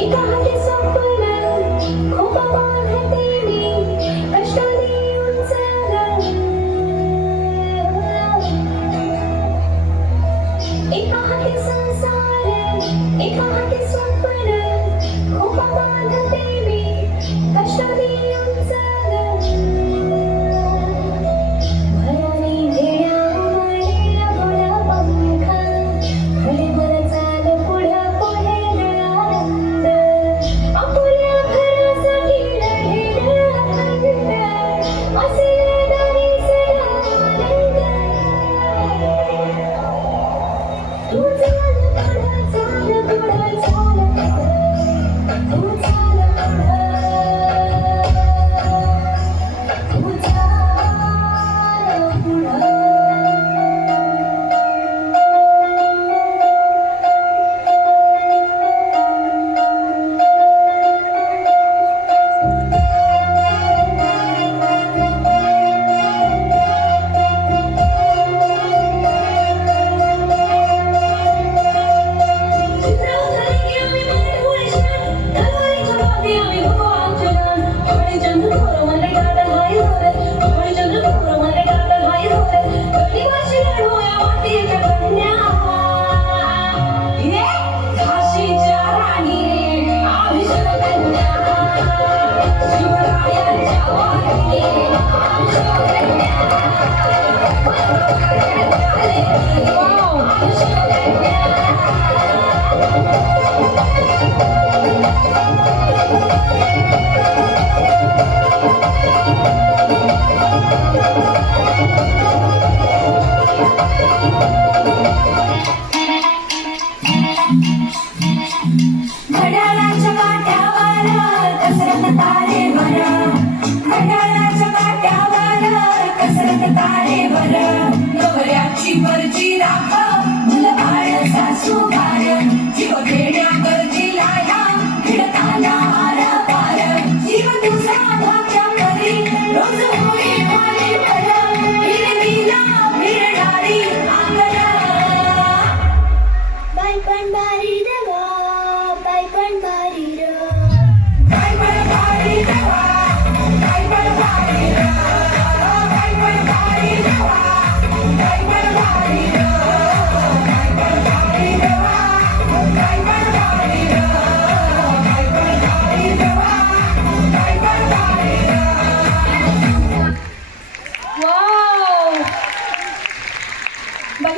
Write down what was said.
एका हाती स्वप्न खूप बांधते मी कष्टाने उंच एका हाती संसार एका हाती स्वप्न खूप बांधते मी कष्टाने उंच भयाने घेण्या उमळलेला बोला पंख खरे वर चाल पुढं पुढे आनंद आपुल्या घरासाठी लढेल अखंड असेल दारी सदानंद तू चाल पुढं चाल पुढं चाल पुढं तू चाल पुढं तू चाल पुढं घड्याळाच्या काट्यावर कसरत तारेवर घड्याळाच्या काट्यावर कसरत तारेवर नवऱ्याची मर्जी राख मुलं बाळ सासू